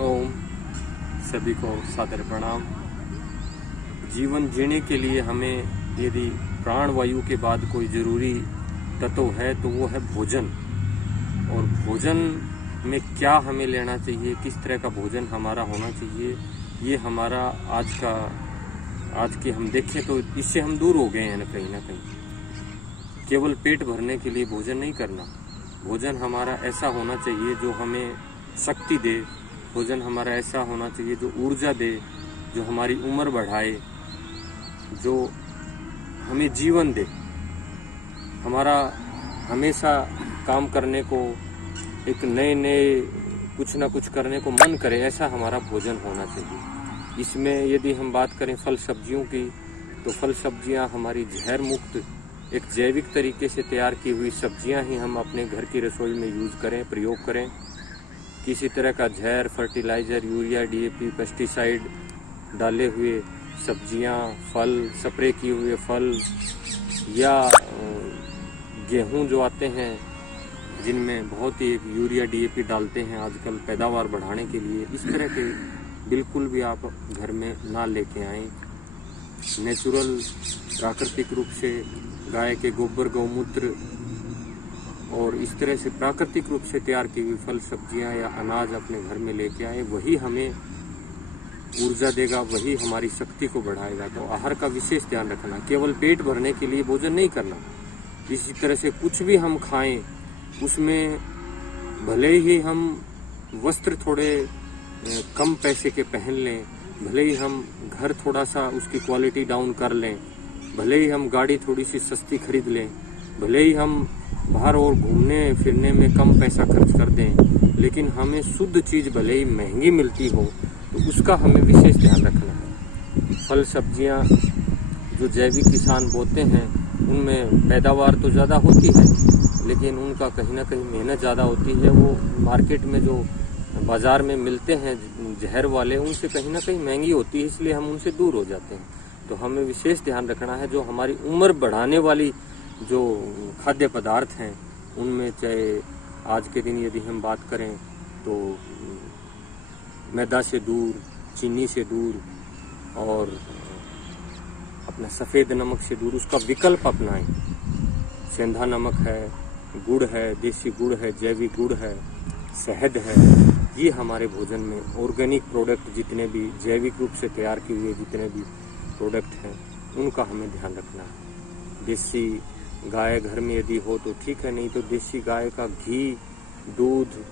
ओम। सभी को सादर प्रणाम। जीवन जीने के लिए हमें यदि प्राण वायु के बाद कोई जरूरी तत्व है तो वो है भोजन। और भोजन में क्या हमें लेना चाहिए, किस तरह का भोजन हमारा होना चाहिए, ये हमारा आज के हम देखें तो इससे हम दूर हो गए हैं ना कहीं। केवल पेट भरने के लिए भोजन नहीं करना। भोजन हमारा ऐसा होना चाहिए जो हमें शक्ति दे। भोजन हमारा ऐसा होना चाहिए जो ऊर्जा दे, जो हमारी उम्र बढ़ाए, जो हमें जीवन दे, हमारा हमेशा काम करने को, एक नए कुछ ना कुछ करने को मन करे, ऐसा हमारा भोजन होना चाहिए। इसमें यदि हम बात करें फल सब्जियों की, तो फल सब्जियां हमारी जहर मुक्त, एक जैविक तरीके से तैयार की हुई सब्जियां ही हम अपने घर की रसोई में यूज करें, प्रयोग करें। किसी तरह का जहर, फर्टिलाइजर, यूरिया, डीएपी, पेस्टिसाइड डाले हुए सब्जियां, फल, स्प्रे किए हुए फल या गेहूं जो आते हैं जिनमें बहुत ही यूरिया, डीएपी डालते हैं आजकल पैदावार बढ़ाने के लिए, इस तरह के बिल्कुल भी आप घर में ना लेके आएं। नेचुरल, प्राकृतिक रूप से गाय के गोबर, गौमूत्र और इस तरह से प्राकृतिक रूप से तैयार की हुई फल सब्जियां या अनाज अपने घर में लेके आए। वही हमें ऊर्जा देगा, वही हमारी शक्ति को बढ़ाएगा। तो आहार का विशेष ध्यान रखना। केवल पेट भरने के लिए भोजन नहीं करना। इसी तरह से कुछ भी हम खाएं उसमें भले ही हम वस्त्र थोड़े कम पैसे के पहन लें, भले ही हम घर थोड़ा सा उसकी क्वालिटी डाउन कर लें, भले ही हम गाड़ी थोड़ी सी सस्ती खरीद लें, भले ही हम बाहर और घूमने फिरने में कम पैसा खर्च कर दें, लेकिन हमें शुद्ध चीज़ भले ही महंगी मिलती हो तो उसका हमें विशेष ध्यान रखना है। फल सब्जियां जो जैविक किसान बोते हैं उनमें पैदावार तो ज़्यादा होती है, लेकिन उनका कहीं ना कहीं मेहनत ज़्यादा होती है। वो मार्केट में जो बाज़ार में मिलते हैं जहर वाले, उनसे कहीं ना कहीं महंगी होती है, इसलिए हम उनसे दूर हो जाते हैं। तो हमें विशेष ध्यान रखना है जो हमारी उम्र बढ़ाने वाली जो खाद्य पदार्थ हैं उनमें, चाहे आज के दिन यदि हम बात करें तो मैदा से दूर, चीनी से दूर और अपना सफ़ेद नमक से दूर, उसका विकल्प अपनाएं। सेंधा नमक है, गुड़ है, देसी गुड़ है, जैविक गुड़ है, शहद है, ये हमारे भोजन में ऑर्गेनिक प्रोडक्ट जितने भी जैविक रूप से तैयार किए हुए जितने भी प्रोडक्ट हैं उनका हमें ध्यान रखना है। देसी गाय घर में यदि हो तो ठीक है, नहीं तो देसी गाय का घी, दूध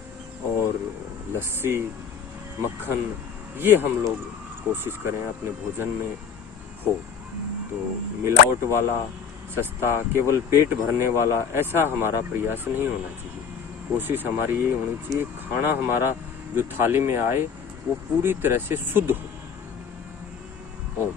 और लस्सी, मक्खन, ये हम लोग कोशिश करें अपने भोजन में हो। तो मिलावट वाला, सस्ता, केवल पेट भरने वाला, ऐसा हमारा प्रयास नहीं होना चाहिए। कोशिश हमारी ये होनी चाहिए खाना हमारा जो थाली में आए वो पूरी तरह से शुद्ध हो।